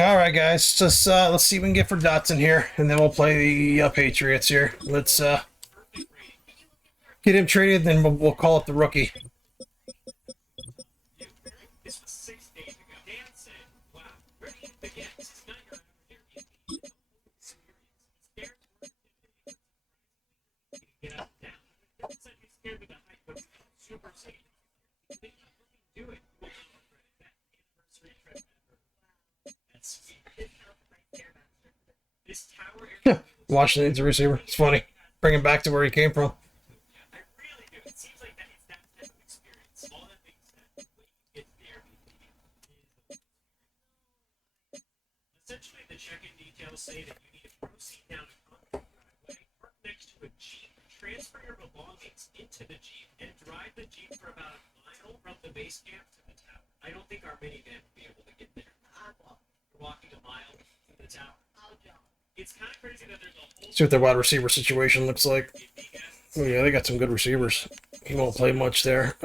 All right, guys. Just let's see what we can get for Dotson here, and then we'll play the Patriots here. Let's get him traded, then we'll call up the rookie. Washington's a receiver. It's funny. Bring him back to where he came from. Essentially, the check-in details say that you need to proceed down a concrete driveway, park next to a Jeep, transfer your belongings into the Jeep, and drive the Jeep for about a mile from the base camp to the tower. I don't think our minivan will be able to get there. We're walking a mile to the tower. It's kind of crazy that there's a whole... See what their wide receiver situation looks like. Oh, yeah, they got some good receivers. He won't play much there.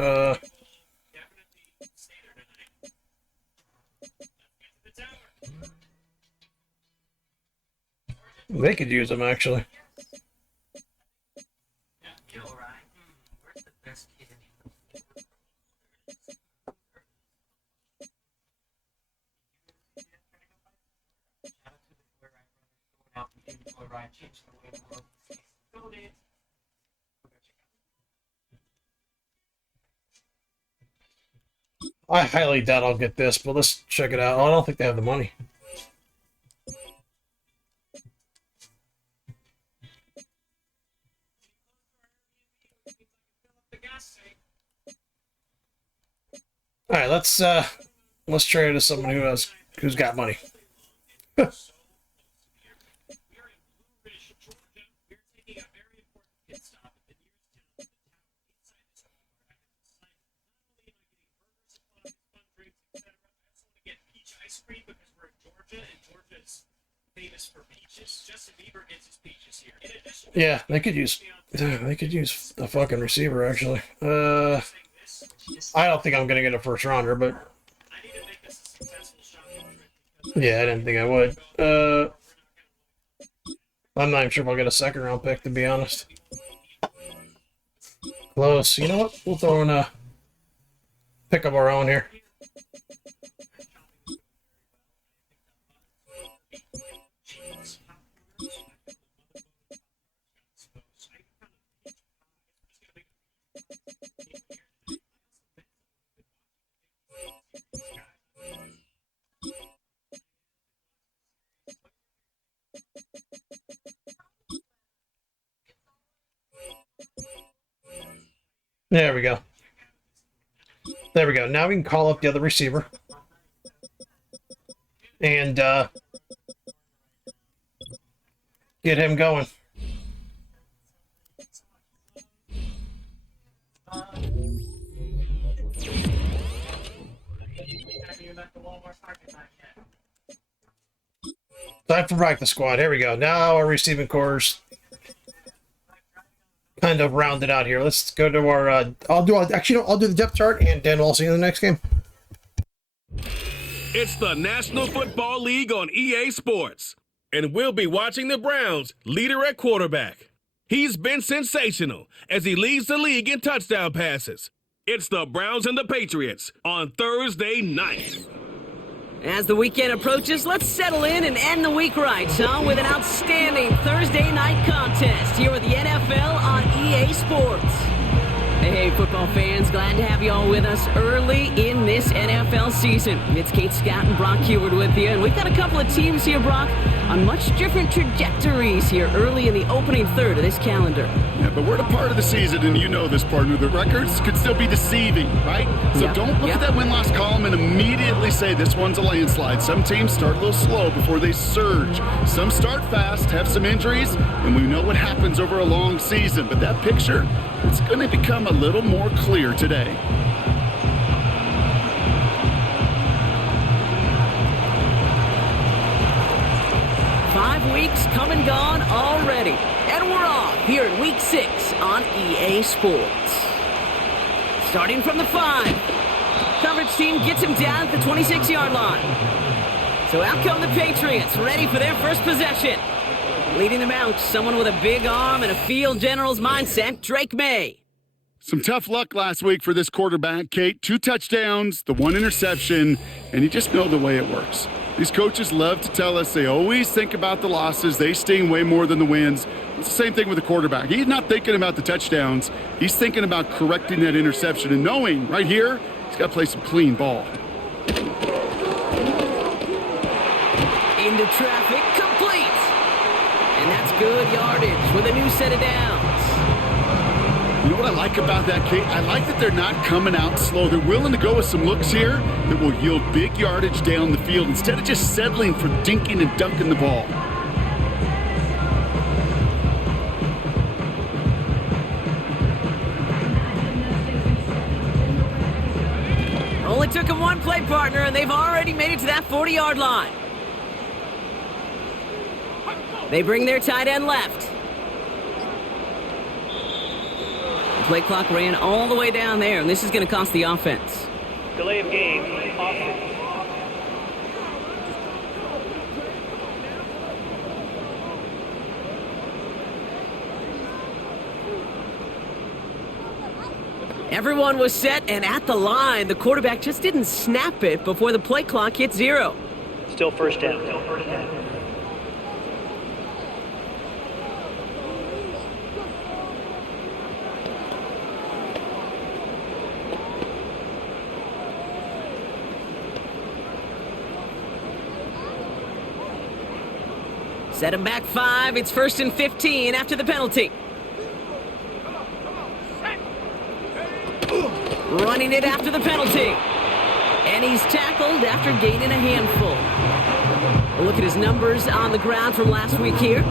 They could use him, actually. I highly doubt I'll get this, but let's check it out. Oh, I don't think they have the money. All right, let's trade it to someone who's got money. Famous for peaches. Justin Bieber gets his peaches here. In addition, Yeah, they could use a fucking receiver, actually. I don't think I'm gonna get a first rounder, but I need to make this a successful shot. yeah, I didn't think I would. I'm not even sure if I'll get a second round pick, to be honest. Close. You know what? We'll throw in a pick of our own here. There we go. There we go. Now we can call up the other receiver. And get him going. Time for practice squad. Here we go. Now our receiving cores kind of rounded out here. Let's go to our. I'll do the depth chart, and then we'll see you in the next game. It's the National Football League on EA Sports, and we'll be watching the Browns' leader at quarterback. He's been sensational as he leads the league in touchdown passes. It's the Browns and the Patriots on Thursday night. As the weekend approaches, let's settle in and end the week right, son, with an outstanding Thursday night contest here with the NFL on EA Sports. Hey, football fans, glad to have you all with us early in this NFL season. It's Kate Scott and Brock Heward with you, and we've got a couple of teams here, Brock, on much different trajectories here early in the opening third of this calendar. Yeah, but we're at a part of the season, and you know this, partner. The records could still be deceiving, right? So don't look at that win-loss column and immediately say this one's a landslide. Some teams start a little slow before they surge. Some start fast, have some injuries, and we know what happens over a long season. But that picture, it's going to become a little more clear today. Weeks come and gone already, and we're off here in Week 6 on EA Sports. Starting from the 5, coverage team gets him down at the 26-yard line. So out come the Patriots, ready for their first possession. Leading them out, someone with a big arm and a field general's mindset, Drake May. Some tough luck last week for this quarterback, Kate. 2 touchdowns, the 1 interception, and you just know the way it works. These coaches love to tell us they always think about the losses. They sting way more than the wins. It's the same thing with the quarterback. He's not thinking about the touchdowns. He's thinking about correcting that interception and knowing right here he's got to play some clean ball. Into traffic, complete. And that's good yardage with a new set of downs. You know what I like about that, Kate? I like that they're not coming out slow. They're willing to go with some looks here that will yield big yardage down the field instead of just settling for dinking and dunking the ball. Only took them one play, partner, and they've already made it to that 40-yard line. They bring their tight end left. The play clock ran all the way down there, and this is going to cost the offense. Delay of game, offense. Everyone was set and at the line. The quarterback just didn't snap it before the play clock hit 0. Still first down. Set him back 5. It's 1st and 15 after the penalty. Running it after the penalty. And he's tackled after gaining a handful. A look at his numbers on the ground from last week here.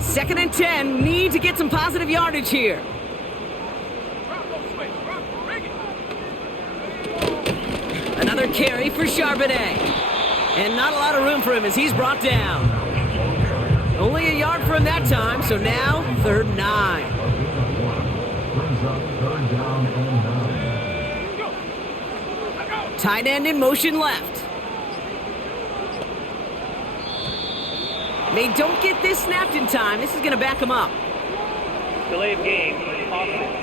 Second and 10. Need to get some positive yardage here. Another carry for Charbonnet. And not a lot of room for him as he's brought down. Only a yard for him that time, so now 3rd and 9. Tight end in motion left. They don't get this snapped in time. This is going to back him up. Delay of game, offense.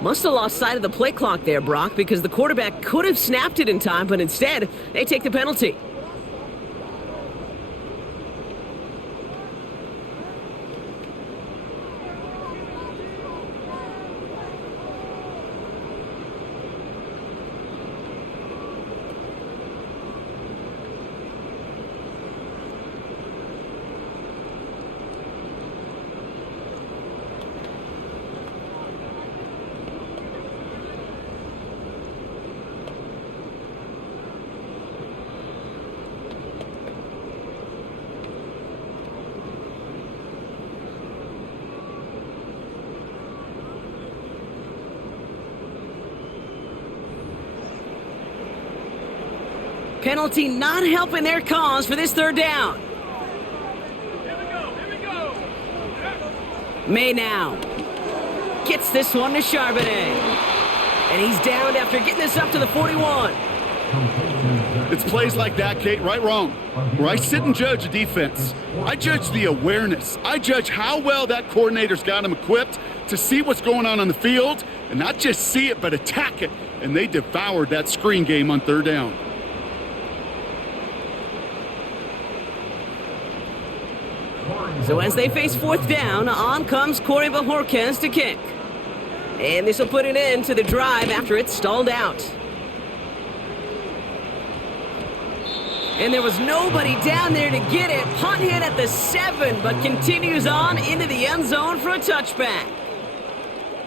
Must have lost sight of the play clock there, Brock, because the quarterback could have snapped it in time, but instead, they take the penalty. Penalty not helping their cause for this 3rd down. Here we go. May now gets this one to Charbonnet. And he's downed after getting this up to the 41. It's plays like that, Kate, right, wrong, where I sit and judge a defense. I judge the awareness. I judge how well that coordinator's got him equipped to see what's going on the field, and not just see it, but attack it. And they devoured that screen game on 3rd down. So as they face 4th down, on comes Corey Bajorquez to kick. And this will put an end to the drive after it's stalled out. And there was nobody down there to get it. Punt hit at the 7, but continues on into the end zone for a touchback.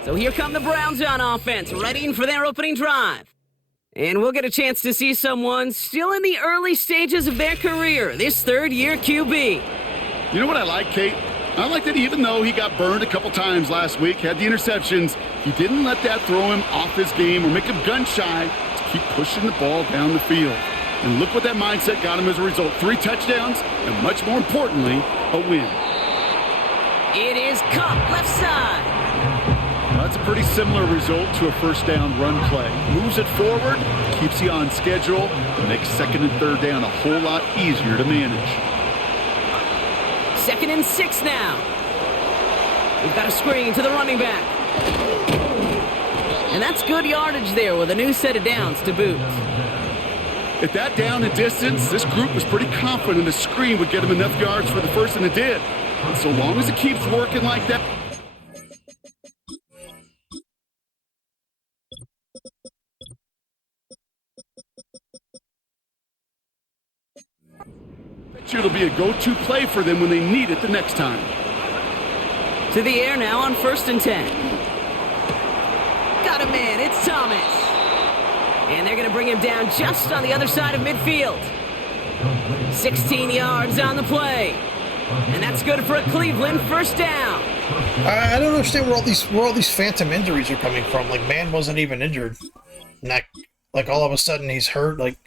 So here come the Browns on offense, readying for their opening drive. And we'll get a chance to see someone still in the early stages of their career, this 3rd-year QB. You know what I like, Kate? I like that even though he got burned a couple times last week, had the interceptions, he didn't let that throw him off his game or make him gun-shy to keep pushing the ball down the field. And look what that mindset got him as a result. 3 touchdowns, and much more importantly, a win. It is Cup, left side. That's a pretty similar result to a first down run play. Moves it forward, keeps you on schedule, and makes second and third down a whole lot easier to manage. 2nd and 6 now. We've got a screen to the running back. And that's good yardage there with a new set of downs to boot. At that down and distance, this group was pretty confident the screen would get him enough yards for the first, and it did. And so long as it keeps working like that, it'll be a go-to play for them when they need it the next time. To the air now on 1st and 10. Got a man, it's Thomas. And they're going to bring him down just on the other side of midfield. 16 yards on the play. And that's good for a Cleveland first down. I don't understand where all these phantom injuries are coming from. Like, man wasn't even injured. Like all of a sudden he's hurt. Like,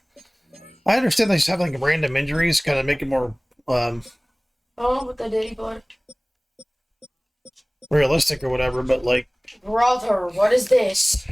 I understand they just have like random injuries, kind of make it more with the Diddy boy. realistic or whatever. But like, Brother, what is this?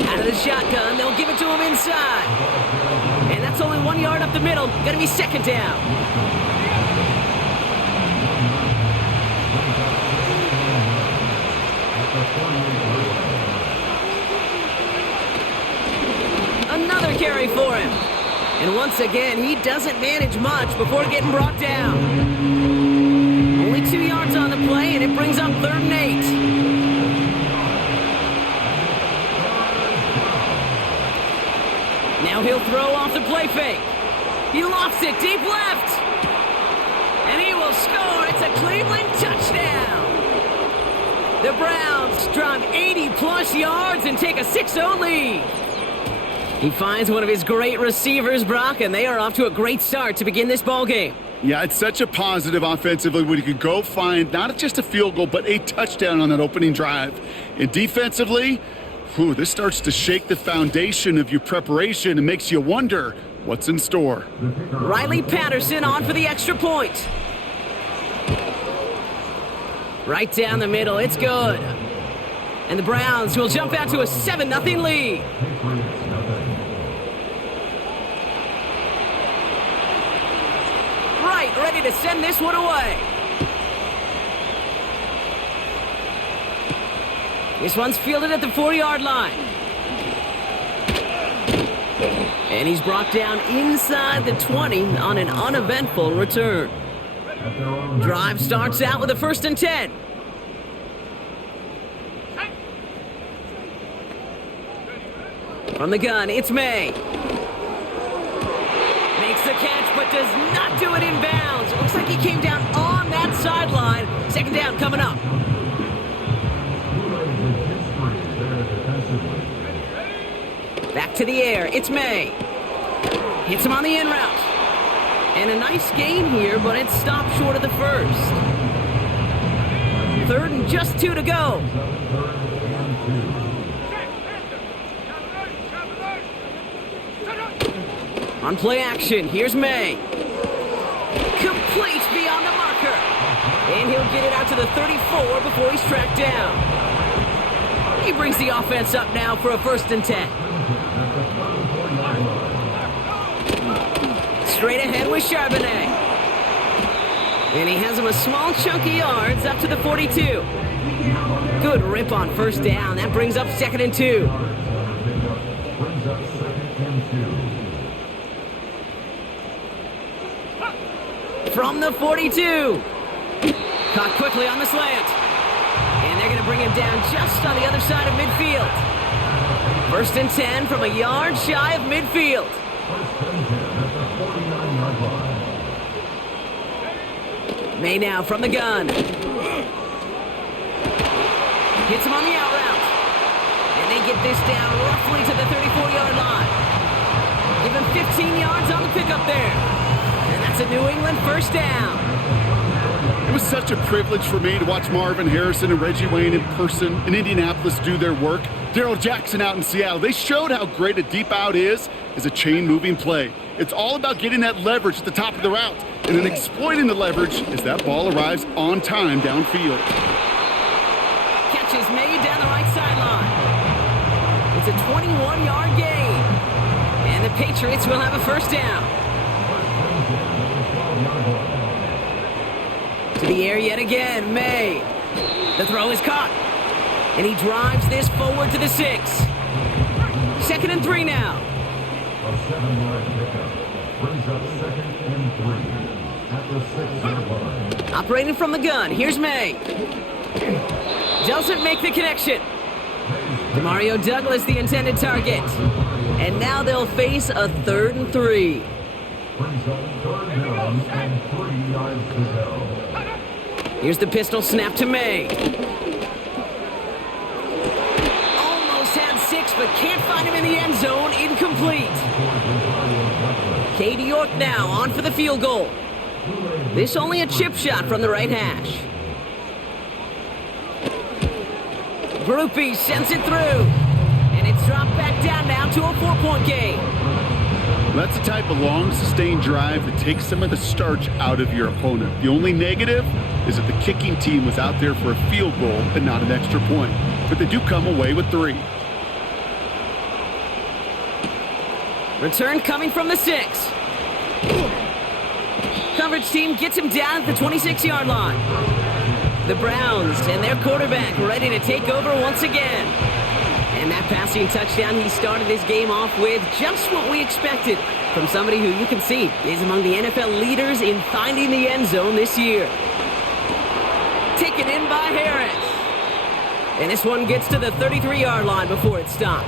Out of the shotgun, they'll give it to him inside. And that's only 1 yard up the middle. Gonna be 2nd down. Another carry for him. And once again, he doesn't manage much before getting brought down. Only 2 yards on the play, and it brings up 3rd and 8. Now he'll throw off the play fake. He lofts it deep left. And he will score. It's a Cleveland touchdown. The Browns drive 80-plus yards and take a 6-0 lead. He finds one of his great receivers, Brock, and they are off to a great start to begin this ballgame. Yeah, it's such a positive offensively when you could go find not just a field goal, but a touchdown on that opening drive. And defensively, this starts to shake the foundation of your preparation and makes you wonder what's in store. Riley Patterson on for the extra point. Right down the middle, it's good. And the Browns will jump out to a 7-0 lead. Right, ready to send this one away. This one's fielded at the 4-yard line. And he's brought down inside the 20 on an uneventful return. Drive starts out with a 1st and 10. From the gun, it's May. Makes the catch, but does not do it in bounds. It looks like he came down on that sideline. 2nd down coming up. Back to the air, it's May. Hits him on the in route. And a nice gain here, but it stopped short of the 1st. 3rd and just 2 to go. On play action, here's May. Complete beyond the marker. And he'll get it out to the 34 before he's tracked down. He brings the offense up now for a 1st and 10. Straight ahead with Charbonnet. And he has him a small chunk of yards up to the 42. Good rip on 1st down. That brings up 2nd and 2. From the 42. Caught quickly on the slant. And they're going to bring him down just on the other side of midfield. 1st and 10 from a yard shy of midfield. May now from the gun. Hits him on the out route. And they get this down roughly to the 34-yard line. Give him 15 yards on the pickup there. And that's a New England first down. It was such a privilege for me to watch Marvin Harrison and Reggie Wayne in person in Indianapolis do their work. Darrell Jackson out in Seattle. They showed how great a deep out is as a chain-moving play. It's all about getting that leverage at the top of the route and then exploiting the leverage as that ball arrives on time downfield. Catch is made down the right sideline. It's a 21-yard gain. And the Patriots will have a first down. To the air yet again, May. The throw is caught. And he drives this forward to the 6. 2nd and 3 now. A 7-yard pickup brings up 2nd and 3 at the 6-yard line. Operating from the gun, here's May. Doesn't make the connection. Mario Douglas, the intended target. And now they'll face a 3rd and 3. Brings up 3rd down and 3 yards to go. Here's the pistol snap to May. Almost had 6, but can't find him in the end zone. Incomplete. Katie York now on for the field goal. This only a chip shot from the right hash. Groupie sends it through. And it's dropped back down now to a 4-point game. That's the type of long, sustained drive that takes some of the starch out of your opponent. The only negative is that the kicking team was out there for a field goal and not an extra point. But they do come away with 3. Return coming from the 6. Coverage team gets him down at the 26-yard line. The Browns and their quarterback ready to take over once again. And that passing touchdown he started this game off with, just what we expected from somebody who you can see is among the NFL leaders in finding the end zone this year. Taken in by Harris. And this one gets to the 33-yard line before it stops.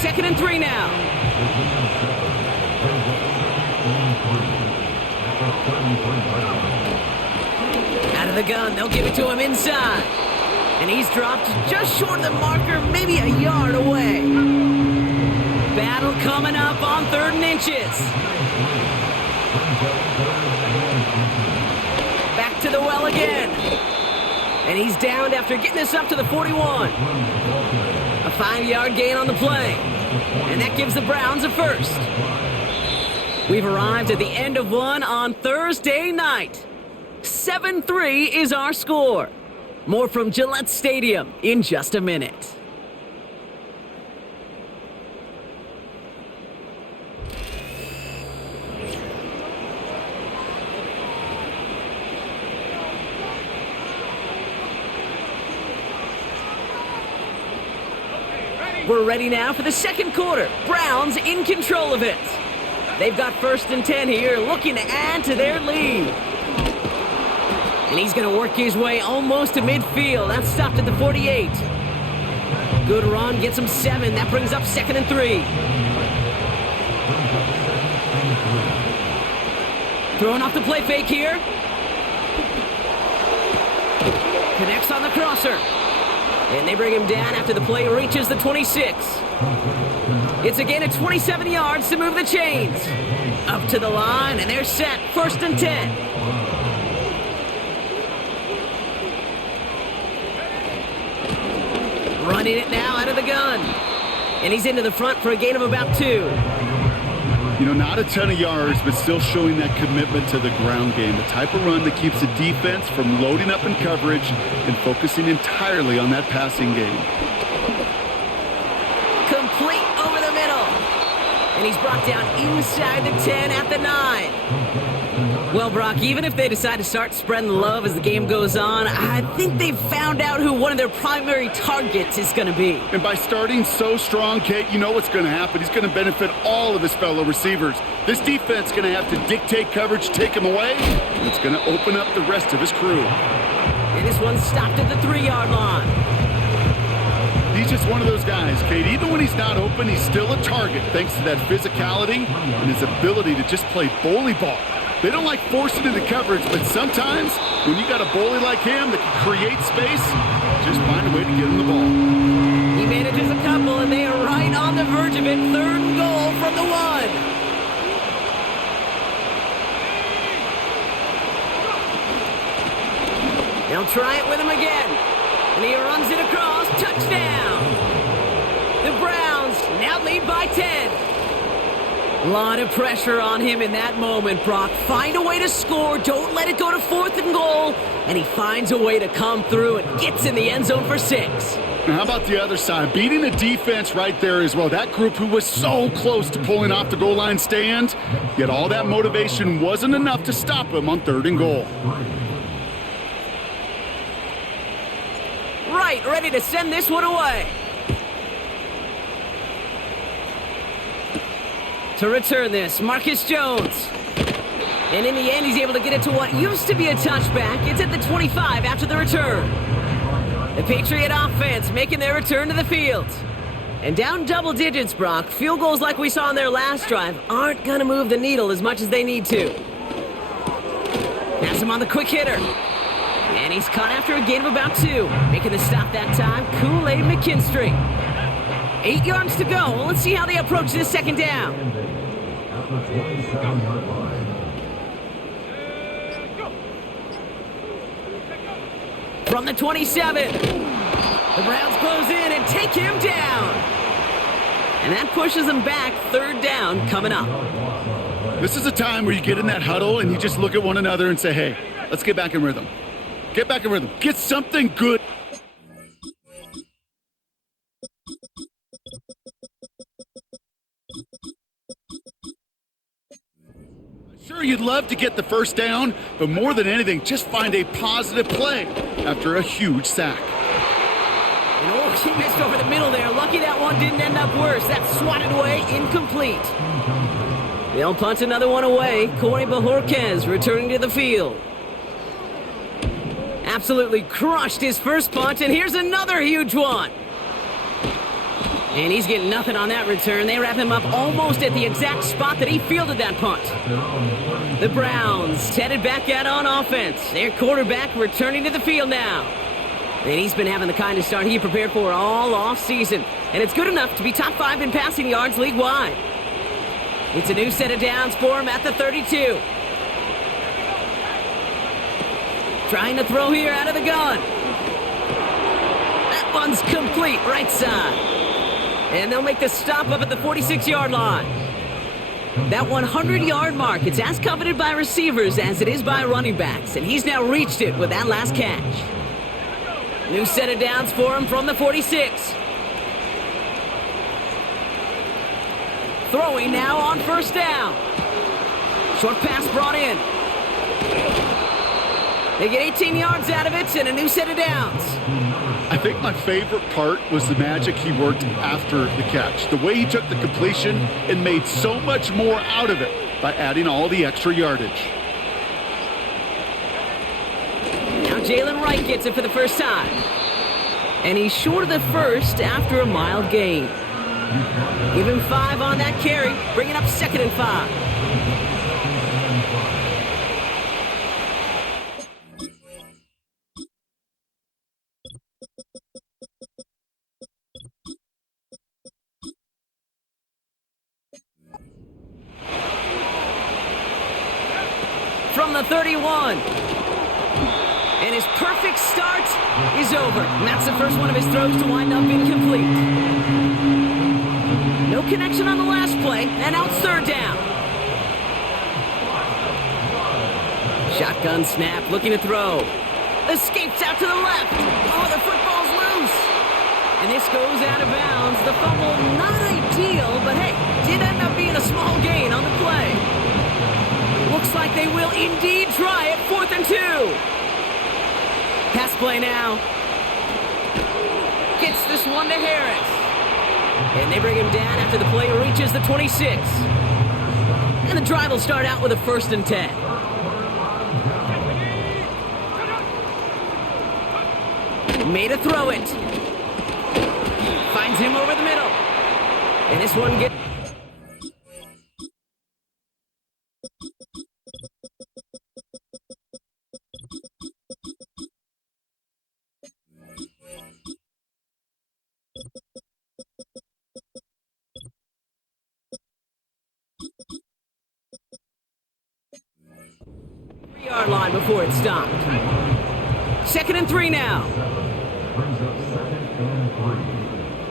2nd and 3 now. Out of the gun, they'll give it to him inside. And he's dropped just short of the marker, maybe a yard away. Battle coming up on 3rd and inches. Back to the well again. And he's downed after getting this up to the 41. A 5-yard gain on the play. And that gives the Browns a first. We've arrived at the end of one on Thursday night. 7-3 is our score. More from Gillette Stadium in just a minute. We're ready now for the second quarter. Browns in control of it. They've got 1st and 10 here, looking to add to their lead. And he's going to work his way almost to midfield. That's stopped at the 48. Good run, gets him 7. That brings up 2nd and 3. Throwing off the play fake here. Connects on the crosser. And they bring him down after the play reaches the 26. It's a gain of 27 yards to move the chains. Up to the line, and they're set. 1st and 10. Running it now out of the gun. And he's into the front for a gain of about 2. You know, not a ton of yards, but still showing that commitment to the ground game. The type of run that keeps the defense from loading up in coverage and focusing entirely on that passing game. Complete over the middle. And he's brought down inside the 10 at the 9. Well, Brock, even if they decide to start spreading the love as the game goes on, I think they've found out who one of their primary targets is going to be. And by starting so strong, Kate, you know what's going to happen. He's going to benefit all of his fellow receivers. This defense is going to have to dictate coverage, take him away, and it's going to open up the rest of his crew. And this one stopped at the 3-yard line. He's just one of those guys, Kate. Even when he's not open, he's still a target thanks to that physicality and his ability to just play bully ball. They don't like forcing into coverage, but sometimes when you got a bully like him that can create space, just find a way to get him the ball. He manages a couple, and they are right on the verge of it. 3rd and goal from the 1. They'll try it with him again. And he runs it across. Touchdown! The Browns now lead by 10. A lot of pressure on him in that moment, Brock. Find a way to score. Don't let it go to 4th and goal. And he finds a way to come through and gets in the end zone for 6. Now, how about the other side? Beating the defense right there as well. That group who was so close to pulling off the goal line stand, yet all that motivation wasn't enough to stop him on 3rd and goal. Right, ready to send this one away. To return this, Marcus Jones. And in the end, he's able to get it to what used to be a touchback. It's at the 25 after the return. The Patriot offense making their return to the field. And down double digits, Brock. Field goals like we saw on their last drive aren't going to move the needle as much as they need to. Has him on the quick hitter. And he's caught after a gain of about 2. Making the stop that time, Kool-Aid McKinstry. 8 yards to go. Well, let's see how they approach this 2nd down. At the 27-yard line. From the 27. The Browns close in and take him down. And that pushes them back. 3rd down coming up. This is a time where you get in that huddle and you just look at one another and say, hey, let's get back in rhythm. Get back in rhythm. Get something good. Sure, you'd love to get the 1st down, but more than anything, just find a positive play after a huge sack. And oh, he missed over the middle there. Lucky that one didn't end up worse. That swatted away, incomplete. They'll punt another one away. Corey Bajorquez returning to the field. Absolutely crushed his first punt, and here's another huge one. And he's getting nothing on that return. They wrap him up almost at the exact spot that he fielded that punt. The Browns headed back out on offense. Their quarterback returning to the field now. And he's been having the kind of start he prepared for all offseason. And it's good enough to be top 5 in passing yards league-wide. It's a new set of downs for him at the 32. Trying to throw here out of the gun. That one's complete, right side. And they'll make the stop up at the 46-yard line. That 100-yard mark, it's as coveted by receivers as it is by running backs. And he's now reached it with that last catch. New set of downs for him from the 46. Throwing now on 1st down. Short pass brought in. They get 18 yards out of it and a new set of downs. I think my favorite part was the magic he worked after the catch. The way he took the completion and made so much more out of it by adding all the extra yardage. Now Jalen Wright gets it for the first time. And he's short of the first after a mild gain. Give him 5 on that carry, bringing up 2nd and 5. From the 31. And his perfect start is over. And that's the first one of his throws to wind up incomplete. No connection on the last play, and now it's 3rd down. Shotgun snap, looking to throw. Escapes out to the left. Oh, the football's loose. And this goes out of bounds. The fumble, not ideal, but hey, did end up being a small gain on the play. Looks like they will indeed try it. 4th and 2. Pass play now. Gets this one to Harris. And they bring him down after the play reaches the 26. And the drive will start out with a 1st and 10. Made a throw it. Finds him over the middle. And this one gets... yard line before it stopped. 2nd and 3 now. Brings up 2nd and 3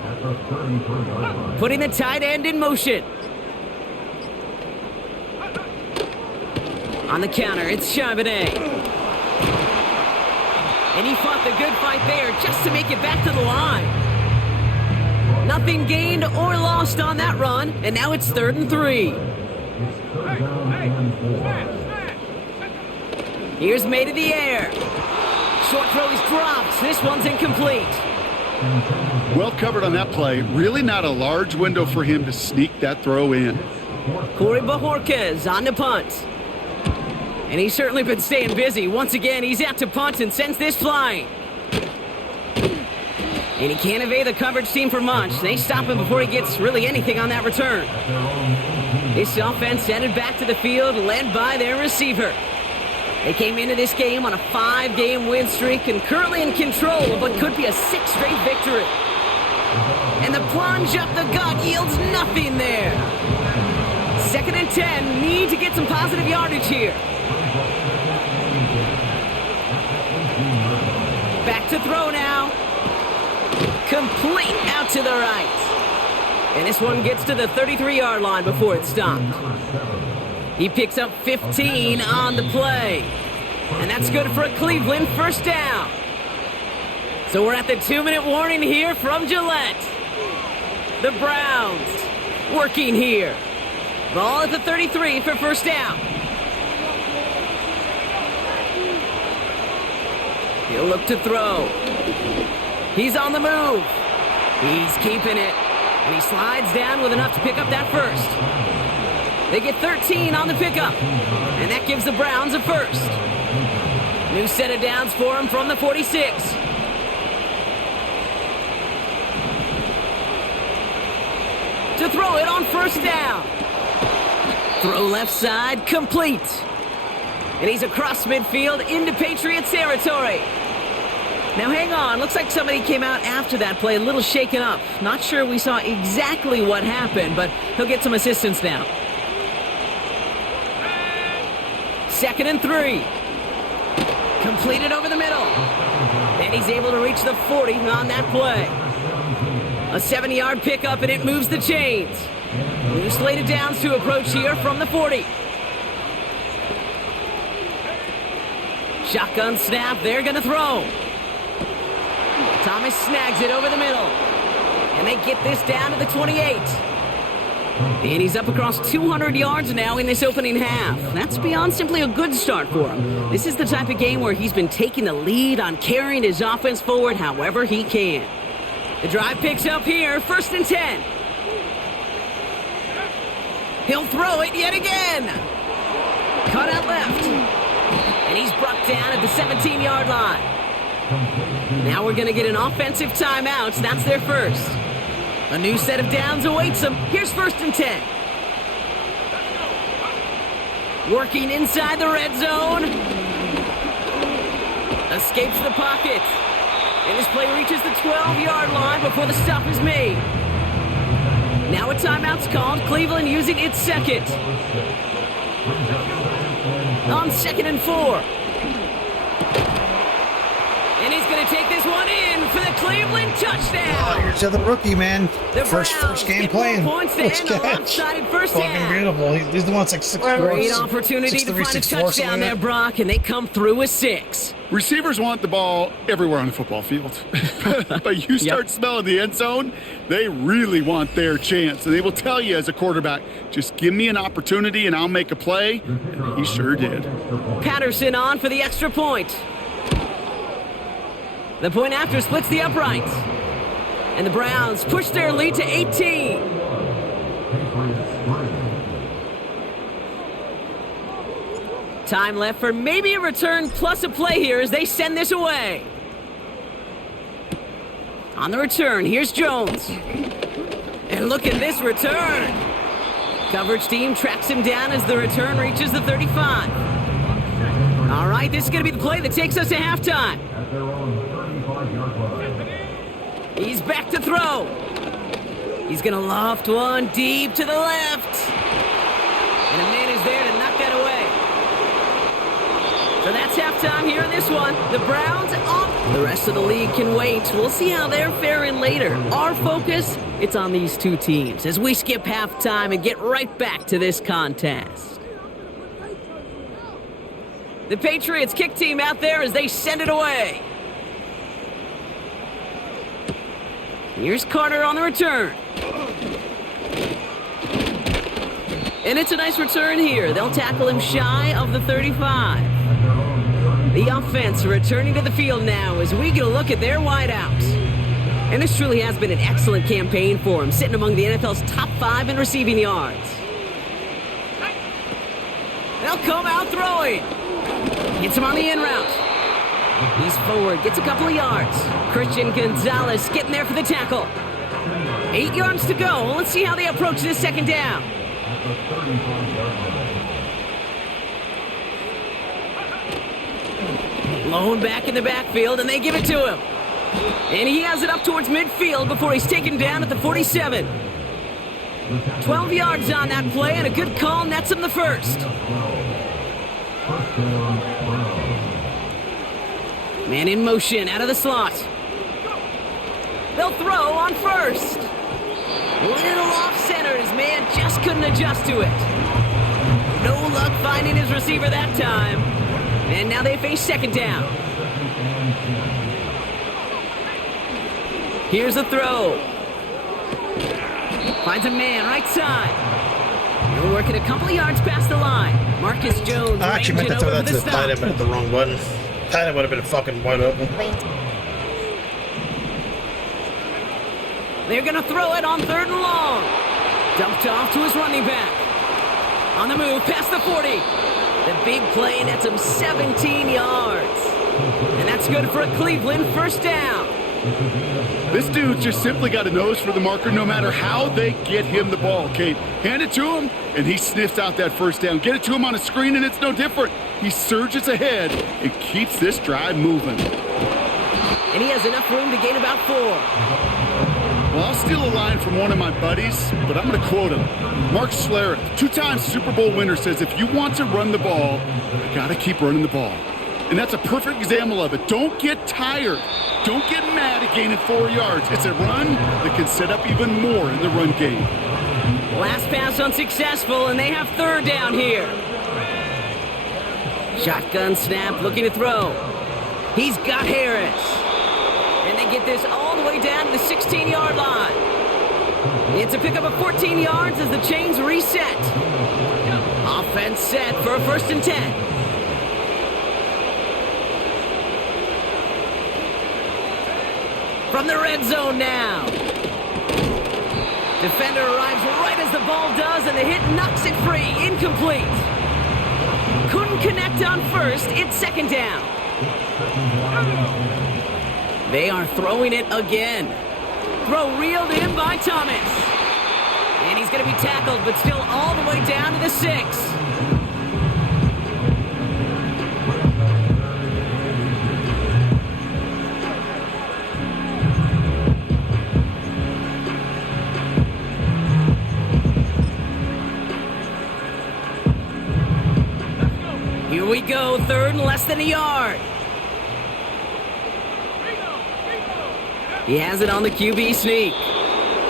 at the 33-yard line. Putting the tight end in motion. On the counter, it's Charbonnet. And he fought the good fight there just to make it back to the line. Nothing gained or lost on that run, and now it's 3rd and 3. It's 3rd down and 4. Here's May to the air. Short throw is dropped. This one's incomplete. Well covered on that play. Really not a large window for him to sneak that throw in. Corey Bajorquez on the punt. And he's certainly been staying busy. Once again, he's out to punt and sends this flying. And he can't evade the coverage team for much. They stop him before he gets really anything on that return. This offense headed back to the field, led by their receiver. They came into this game on a 5-game win streak and currently in control of what could be a 6th straight victory. And the plunge up the gut yields nothing there. 2nd and 10, need to get some positive yardage here. Back to throw now. Complete out to the right. And this one gets to the 33-yard line before it stopped. He picks up 15 on the play. And that's good for a Cleveland 1st down. So we're at the 2-minute warning here from Gillette. The Browns working here. Ball at the 33 for 1st down. He'll look to throw. He's on the move. He's keeping it. And he slides down with enough to pick up that 1st. They get 13 on the pickup. And that gives the Browns a 1st. New set of downs for him from the 46. To throw it on 1st down. Throw left side, complete. And he's across midfield into Patriots territory. Now hang on, looks like somebody came out after that play a little shaken up. Not sure we saw exactly what happened, but he'll get some assistance now. 2nd and 3. Completed over the middle. And he's able to reach the 40 on that play. A 7-yard pickup, and it moves the chains. New slate of downs to approach here from the 40. Shotgun snap, they're going to throw. Thomas snags it over the middle. And they get this down to the 28. And he's up across 200 yards now in this opening half. That's beyond simply a good start for him. This is the type of game where he's been taking the lead on carrying his offense forward however he can. The drive picks up here, 1st and 10. He'll throw it yet again. Cut out left. And he's brought down at the 17-yard line. Now we're going to get an offensive timeout. That's their 1st. A new set of downs awaits them. Here's 1st and 10. Working inside the red zone. Escapes the pocket. And this play reaches the 12-yard line before the stop is made. Now a timeout's called. Cleveland using its 2nd. On 2nd and 4. And he's going to take this one in for the Cleveland touchdown. Oh, here's the other rookie, man. The First Browns game get playing. more points to First end the catch. lopsided 1st Fucking down. beautiful. He's the one that's like 6'4". Great opportunity to find a touchdown there, Brock, and they come through with 6. Receivers want the ball everywhere on the football field. But you start smelling the end zone, they really want their chance. And they will tell you as a quarterback, just give me an opportunity and I'll make a play. And he sure did. Patterson on for the extra point. The point after splits the uprights. And the Browns push their lead to 18. Time left for maybe a return plus a play here as they send this away. On the return, here's Jones. And look at this return. Coverage team tracks him down as the return reaches the 35. All right, this is going to be the play that takes us to halftime. At their own 35-yard line. He's back to throw. He's going to loft one deep to the left. And a man is there to knock that away. But that's halftime here in this one. The Browns off. The rest of the league can wait. We'll see how they're faring later. Our focus, it's on these two teams as we skip halftime and get right back to this contest. The Patriots kick team out there as they send it away. Here's Carter on the return. And it's a nice return here. They'll tackle him shy of the 35. The offense returning to the field now as we get a look at their wideouts. And this truly has been an excellent campaign for him, sitting among the NFL's top 5 in receiving yards. They'll come out throwing. Gets him on the in route. He's forward, gets a couple of yards. Christian Gonzalez getting there for the tackle. 8 yards to go. Let's see how they approach this second down. Lone back in the backfield, and they give it to him. And he has it up towards midfield before he's taken down at the 47. 12 yards on that play, and a good call nets him the first. Man in motion, out of the slot. They'll throw on first. Little off-center, his man just couldn't adjust to it. No luck finding his receiver that time. And now they face second down. Here's a throw. Finds a man right side. He'll work it a couple of yards past the line. Marcus Jones. I actually meant to throw that to the tight end, but hit the wrong button. Tight end would have been fucking wide open. They're going to throw it on 3rd and long. Dumped off to his running back. On the move, past the 40. The big play nets him 17 yards. And that's good for a Cleveland first down. This dude's just simply got a nose for the marker no matter how they get him the ball, Kate. Hand it to him, and he sniffs out that first down. Get it to him on a screen, and it's no different. He surges ahead and keeps this drive moving. And he has enough room to gain about 4. Well, I'll steal a line from one of my buddies, but I'm going to quote him. Mark Schlereth, 2-time Super Bowl winner, says if you want to run the ball, you got to keep running the ball. And that's a perfect example of it. Don't get tired. Don't get mad at gaining 4 yards. It's a run that can set up even more in the run game. Last pass unsuccessful, and they have 3rd down here. Shotgun snap, looking to throw. He's got Harris. And they get this all the way down to the 16-yard line. It's a pickup of 14 yards as the chains reset. Offense set for a 1st and 10. From the red zone now. Defender arrives right as the ball does, and the hit knocks it free. Incomplete. Couldn't connect on first. It's 2nd down. They are throwing it again. Throw reeled in by Thomas. And he's going to be tackled, but still all the way down to the 6. Here we go, 3rd and less than a yard. He has it on the QB sneak.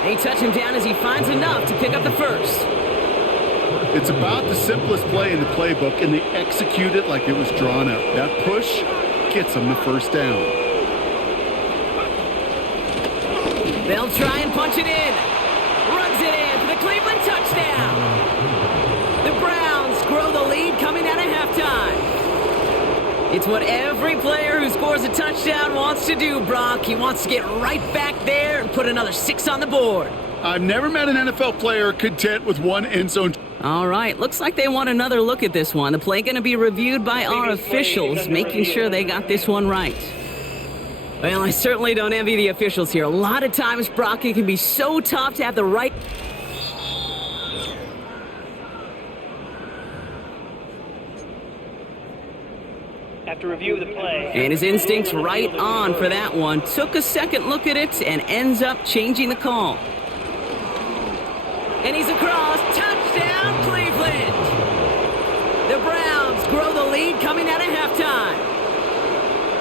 They touch him down as he finds enough to pick up the first. It's about the simplest play in the playbook, and they execute it like it was drawn up. That push gets them the first down. They'll try and punch it in. Runs it in for the Cleveland touchdown. The Browns grow the lead coming out of halftime. It's what every player who scores a touchdown wants to do, Brock. He wants to get right back there and put another 6 on the board. I've never met an NFL player content with one end zone. All right, looks like they want another look at this one. The play going to be reviewed by our officials, making sure they got this one right. Well, I certainly don't envy the officials here. A lot of times, Brock, it can be so tough to have the right... After review of the play. And his instincts right on for that one. Took a second look at it and ends up changing the call. And he's across. Touchdown, Cleveland! The Browns grow the lead coming out of halftime.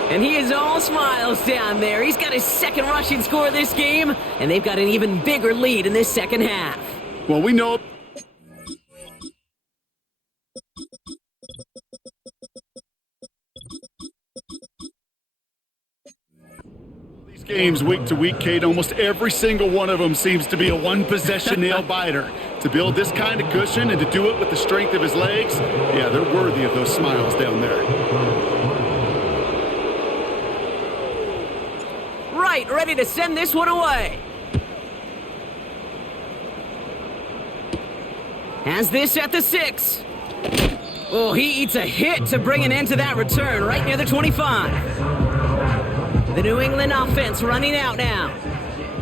And he is all smiles down there. He's got his second rushing score this game, and they've got an even bigger lead in this second half. Well, we know these games week to week, Kate, almost every single one of them seems to be a one-possession nail-biter. To build this kind of cushion and to do it with the strength of his legs, yeah, they're worthy of those smiles down there. Right, ready to send this one away. Has this at the 6. Oh, he eats a hit to bring an end to that return right near the 25. The New England offense running out now.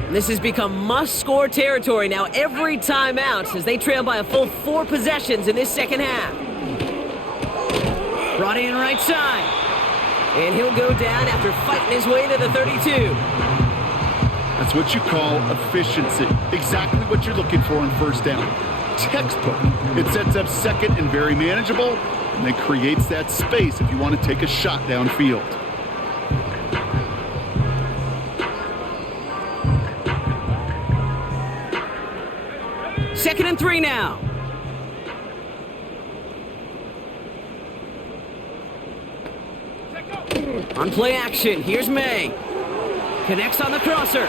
This has become must-score territory now every time out as they trail by a full 4 possessions in this second half. Brought in right side. And he'll go down after fighting his way to the 32. That's what you call efficiency. Exactly what you're looking for on first down. Textbook. It sets up second and very manageable, and then creates that space if you want to take a shot downfield. Second and 3 now. On play action, here's May. Connects on the crosser.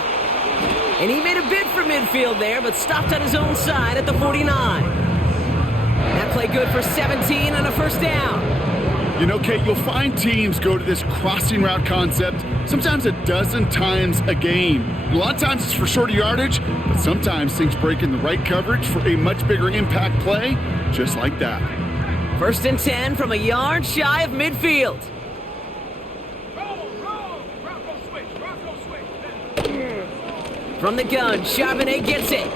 And he made a bid for midfield there, but stopped on his own side at the 49. That play good for 17 and a first down. You know, Kate, you'll find teams go to this crossing route concept sometimes a dozen times a game. A lot of times it's for shorter yardage, but sometimes things break in the right coverage for a much bigger impact play, just like that. First and 10 from a yard shy of midfield. From the gun, Charbonnet gets it.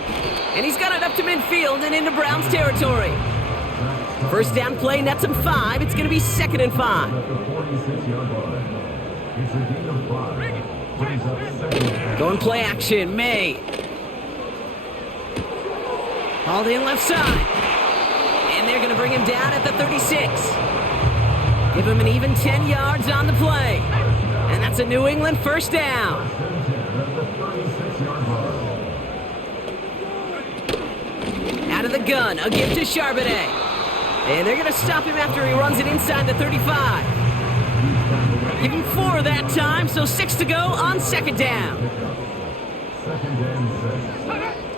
And he's got it up to midfield and into Browns territory. First down play nets him 5. It's going to be second and 5. At the 46-yard line. It's a gain of 5. Brings up second down. Going play action, May. Hauled in left side. And they're going to bring him down at the 36. Give him an even 10 yards on the play. And that's a New England first down. Out of the gun, a give to Charbonnet. And they're going to stop him after he runs it inside the 35. Give him 4 that time, so 6 to go on second down.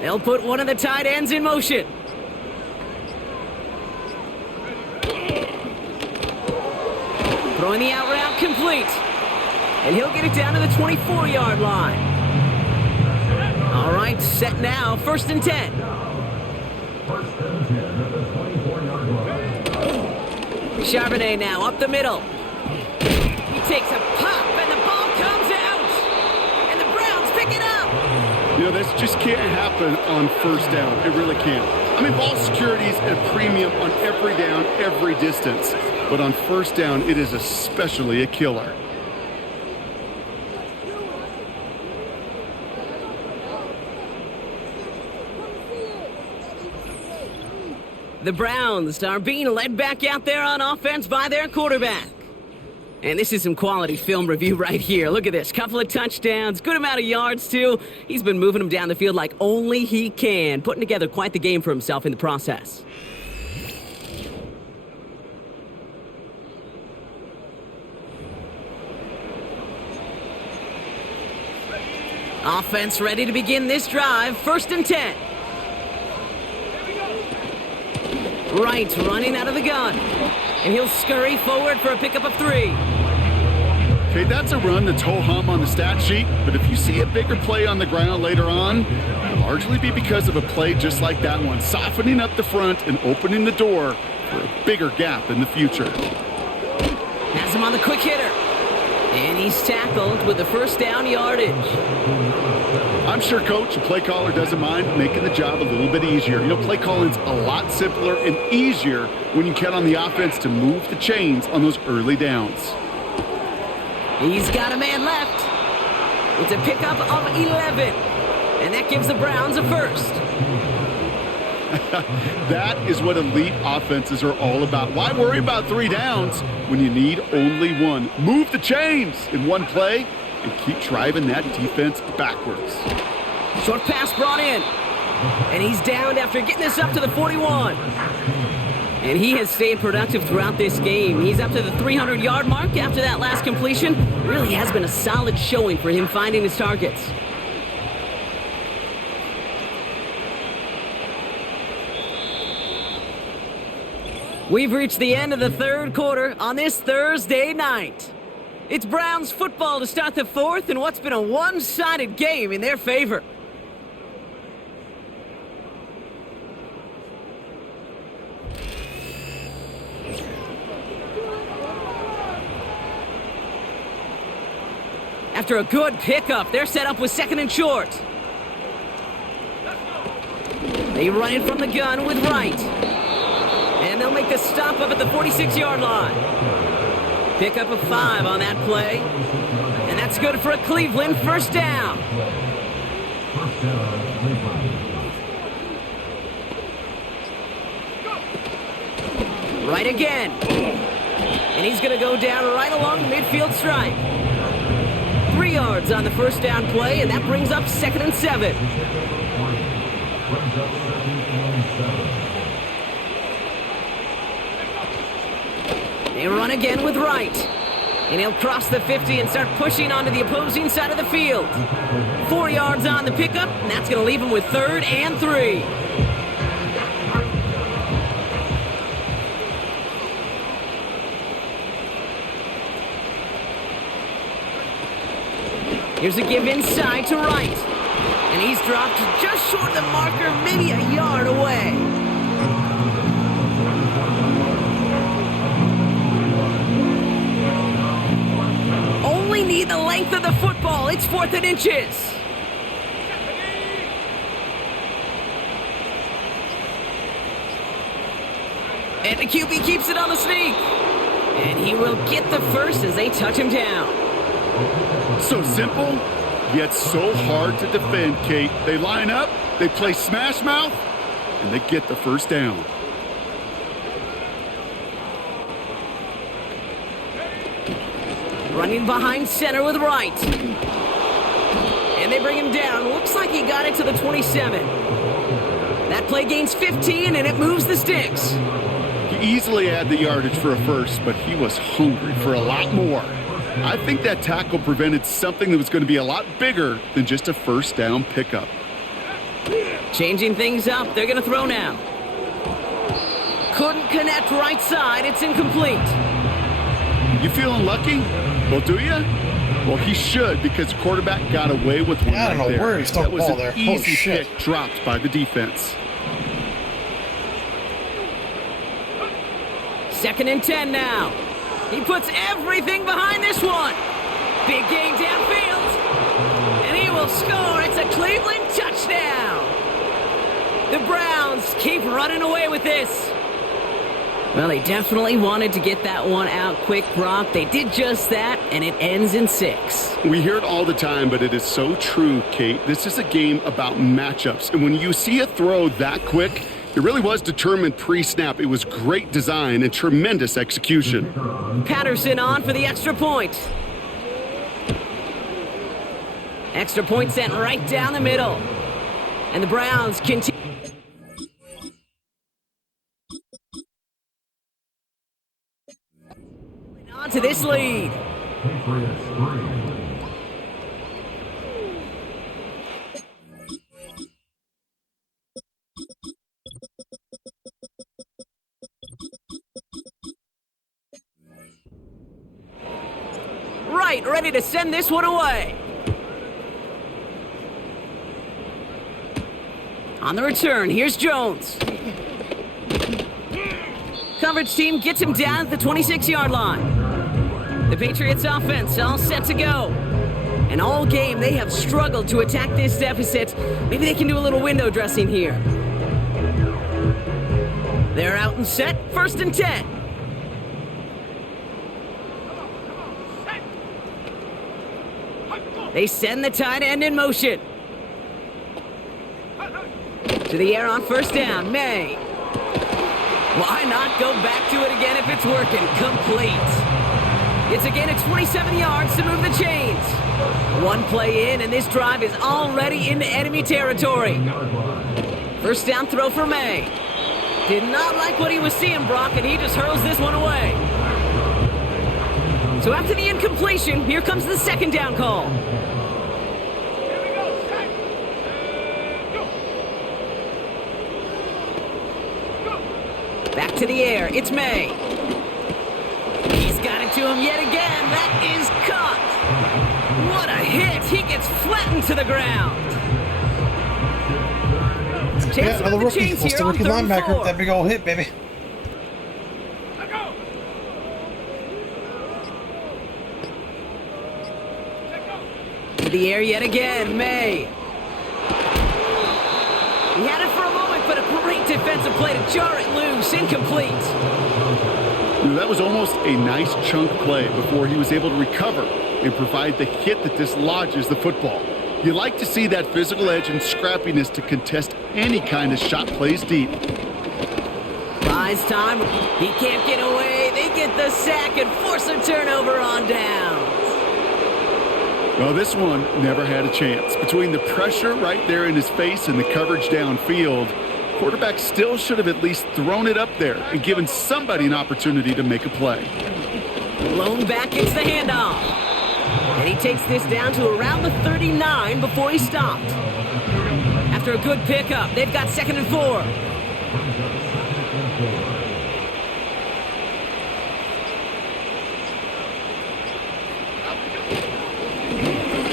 They'll put one of the tight ends in motion. Throwing the out route complete. And he'll get it down to the 24-yard line. All right, set now, first and 10. First and 10 at the 24-yard line. Charbonnet now up the middle. He takes a pop and the ball comes out. And the Browns pick it up. You know, this just can't happen on first down. It really can't. I mean, ball security is at a premium on every down, every distance. But on first down, it is especially a killer. The Browns are being led back out there on offense by their quarterback. And this is some quality film review right here. Look at this. Couple of touchdowns, good amount of yards, too. He's been moving them down the field like only he can, putting together quite the game for himself in the process. Offense ready to begin this drive. First and 10. Right, running out of the gun. And he'll scurry forward for a pickup of 3. Okay, that's a run that's ho-hum on the stat sheet, but if you see a bigger play on the ground later on, it'll largely be because of a play just like that one, softening up the front and opening the door for a bigger gap in the future. Has him on the quick hitter. And he's tackled with the first down yardage. I'm sure, Coach, a play caller doesn't mind making the job a little bit easier. You know, play calling's a lot simpler and easier when you count on the offense to move the chains on those early downs. He's got a man left. It's a pickup of 11. And that gives the Browns a first. That is what elite offenses are all about. Why worry about 3 downs when you need only 1? Move the chains in one play and keep driving that defense backwards. Short pass brought in. And he's downed after getting this up to the 41. And he has stayed productive throughout this game. He's up to the 300-yard mark after that last completion. Really has been a solid showing for him finding his targets. We've reached the end of the third quarter on this Thursday night. It's Browns football to start the fourth in what's been a one-sided game in their favor. After a good pickup, they're set up with 2nd and short. They run it from the gun with Wright. And they'll make the stop up at the 46-yard line. Pick up a 5 on that play. And that's good for a Cleveland first down. Right again. And he's going to go down right along the midfield stripe. 3 yards on the first down play, and that brings up 2nd and 7. They run again with Wright. And he'll cross the 50 and start pushing onto the opposing side of the field. 4 yards on the pickup, and that's going to leave him with 3rd and 3. Here's a give inside to Wright. And he's dropped just short of the marker, maybe a yard away. Only need the length of the football. It's 4th and inches. And the QB keeps it on the sneak. And he will get the first as they touch him down. So simple, yet so hard to defend, Kate. They line up, they play smash mouth, and they get the first down. Running behind center with Wright. And they bring him down. Looks like he got it to the 27. That play gains 15, and it moves the sticks. He easily had the yardage for a first, but he was hungry for a lot more. I think that tackle prevented something that was going to be a lot bigger than just a first down pickup. Changing things up. They're going to throw now. Couldn't connect right side. It's incomplete. You feeling lucky? Well, do you? Well, he should, because the quarterback got away with one I don't know right there. where he stole That the was ball an there. easy Holy shit. pick dropped by the defense. 2nd and 10 now. He puts everything behind this one. Big game downfield. And he will score. It's a Cleveland touchdown. The Browns keep running away with this. Well, they definitely wanted to get that one out quick, Brock. They did just that, and it ends in 6. We hear it all the time, but it is so true, Kate. This is a game about matchups. And when you see a throw that quick, it really was determined pre-snap. It was great design and tremendous execution. Patterson on for the extra point. Extra point sent right down the middle. And the Browns continue. On to this lead. Patriots 3. Right, ready to send this one away. On the return, here's Jones. Coverage team gets him down at the 26-yard line. The Patriots offense all set to go. And all game, they have struggled to attack this deficit. Maybe they can do a little window dressing here. They're out and set, 1st and 10. They send the tight end in motion. To the air on first down, May. Why not go back to it again if it's working? Complete. It's again at 27 yards to move the chains. One play in, and this drive is already into enemy territory. First down throw for May. Did not like what he was seeing, Brock, and he just hurls this one away. So after the incompletion, here comes the second down call. Back to the air, it's May. He's got it to him yet again. That is caught. What a hit. He gets flattened to the ground. Yeah, another rookie. That's the rookie linebacker. That big old hit, baby. To the air yet again, May. He had it for a moment, but a great defensive play to jar it loose. Incomplete. That was almost a nice chunk play before he was able to recover and provide the hit that dislodges the football. You like to see that physical edge and scrappiness to contest any kind of shot plays deep. Buys time. He can't get away. They get the sack and force a turnover on downs. Well, this one never had a chance. Between the pressure right there in his face and the coverage downfield, quarterback still should have at least thrown it up there and given somebody an opportunity to make a play. Blown back gets the handoff. And he takes this down to around the 39 before he stopped. After a good pickup, they've got 2nd and 4.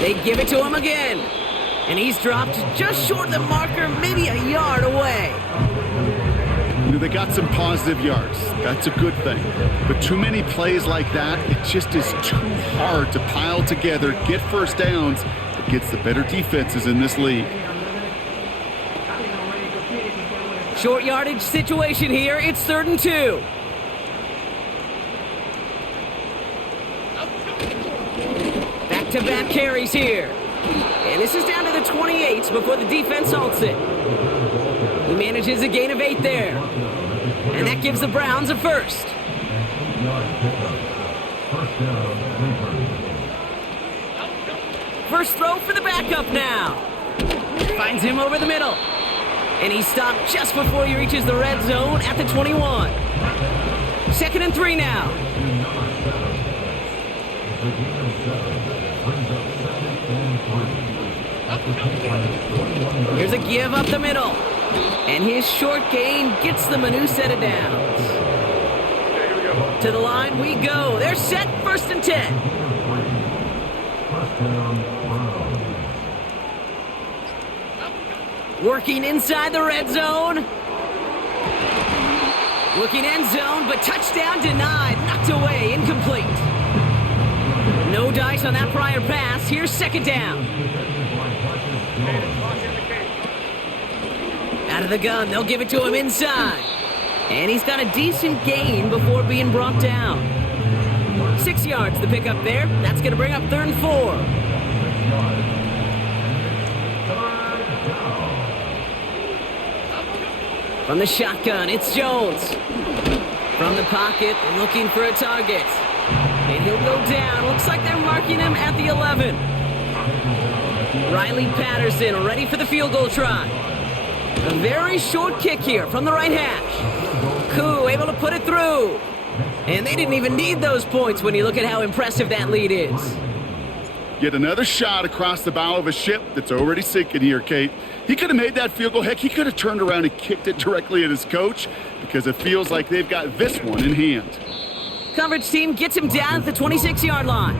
They give it to him again. And he's dropped just short of the marker, maybe a yard away. You know, they got some positive yards. That's a good thing. But too many plays like that, it just is too hard to pile together, get first downs against the better defenses in this league. Short yardage situation here. It's 3rd and 2. Back-to-back carries here. And this is down to the 28 before the defense halts it. He manages a gain of 8 there. And that gives the Browns a first. First throw for the backup now. Finds him over the middle. And he's stopped just before he reaches the red zone at the 21. 2nd and 3 now. Here's a give up the middle. And his short gain gets them a new set of downs. To the line we go. They're set, 1st and 10. Working inside the red zone. Looking end zone, but touchdown denied. Knocked away, incomplete. No dice on that prior pass. Here's 2nd down. Out of the gun, they'll give it to him inside. And he's got a decent gain before being brought down. 6 yards the pickup there. That's going to bring up 3rd and 4. From the shotgun, it's Jones. From the pocket, looking for a target. And he'll go down. Looks like they're marking him at the 11. Riley Patterson ready for the field goal try. A very short kick here from the right hash. Koo able to put it through. And they didn't even need those points when you look at how impressive that lead is. Yet another shot across the bow of a ship that's already sinking here, Kate. He could have made that field goal. Heck, he could have turned around and kicked it directly at his coach because it feels like they've got this one in hand. Coverage team gets him down at the 26-yard line.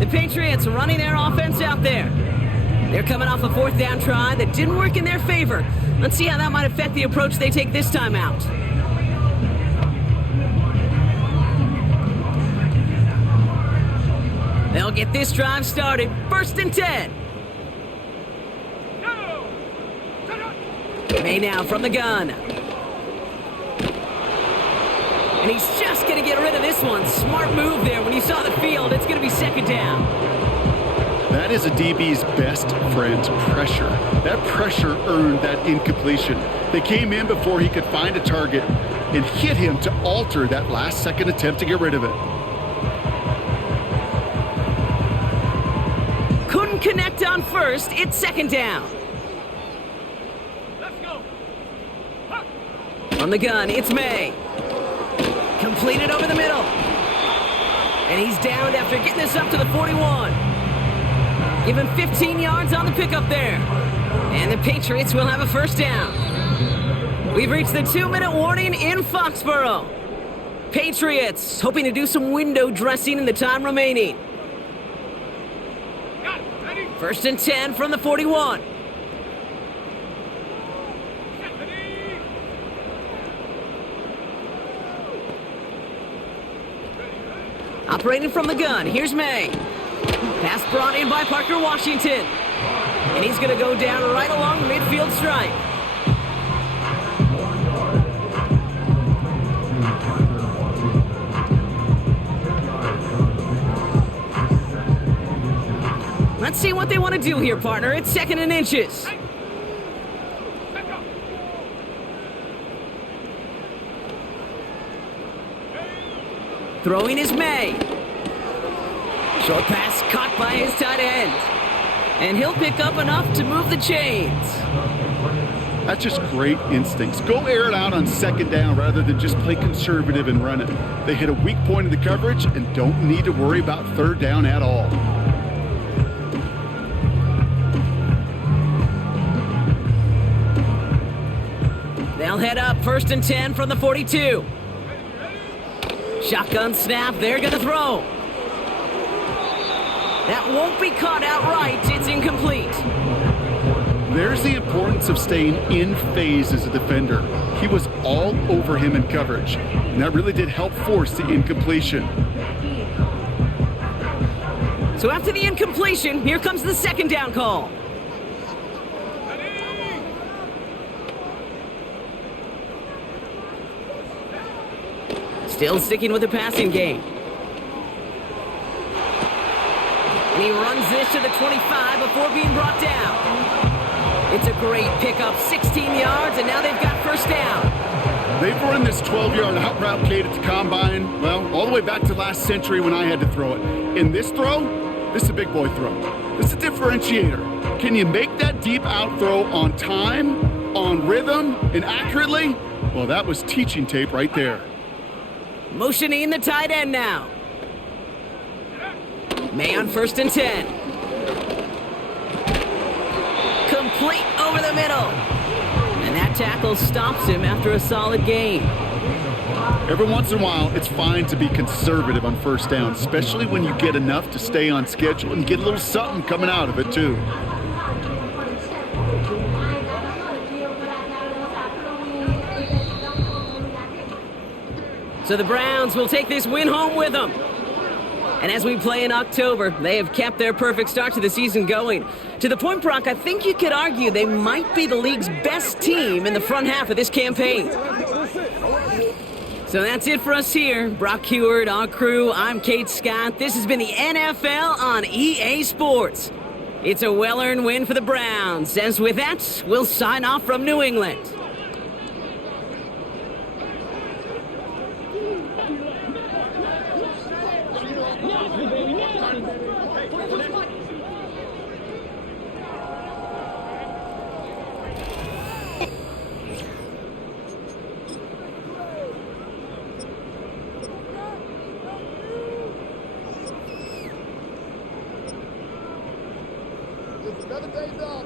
The Patriots running their offense out there. They're coming off a 4th down try that didn't work in their favor. Let's see how that might affect the approach they take this time out. They'll get this drive started. 1st and 10. May now from the gun. And he's just going to get rid of this one. Smart move there when you saw the field. It's going to be 2nd down. That is a DB's best friend, pressure. That pressure earned that incompletion. They came in before he could find a target and hit him to alter that last-second attempt to get rid of it. Couldn't connect on first. It's second down. On the gun, it's May. Completed over the middle. And he's downed after getting this up to the 41. Give him 15 yards on the pickup there. And the Patriots will have a first down. We've reached the 2-minute warning in Foxborough. Patriots hoping to do some window dressing in the time remaining. First and 10 from the 41. Operating from the gun, here's May. Pass brought in by Parker Washington. And he's going to go down right along the midfield stripe. Let's see what they want to do here, partner. It's 2nd and inches. Throwing is May. Short pass caught by his tight end. And he'll pick up enough to move the chains. That's just great instincts. Go air it out on 2nd down rather than just play conservative and run it. They hit a weak point in the coverage and don't need to worry about 3rd down at all. They'll head up 1st and 10 from the 42. Shotgun snap, they're going to throw. That won't be caught outright, it's incomplete. There's the importance of staying in phase as a defender. He was all over him in coverage, and that really did help force the incompletion. So after the incompletion, here comes the 2nd down call. Still sticking with the passing game. And he runs this to the 25 before being brought down. It's a great pickup, 16 yards, and now they've got first down. They've run this 12-yard out route, Kate, at the combine, well, all the way back to last century when I had to throw it. In this throw, this is a big boy throw. This is a differentiator. Can you make that deep out throw on time, on rhythm, and accurately? Well, that was teaching tape right there. Motioning the tight end now. May on 1st and 10. Complete over the middle. And that tackle stops him after a solid gain. Every once in a while, it's fine to be conservative on 1st down, especially when you get enough to stay on schedule and get a little something coming out of it, too. So the Browns will take this win home with them. And as we play in October, they have kept their perfect start to the season going. To the point, Brock, I think you could argue they might be the league's best team in the front half of this campaign. So that's it for us here. Brock Heward, our crew, I'm Kate Scott. This has been the NFL on EA Sports. It's a well-earned win for the Browns. As with that, we'll sign off from New England. It's 7 days off.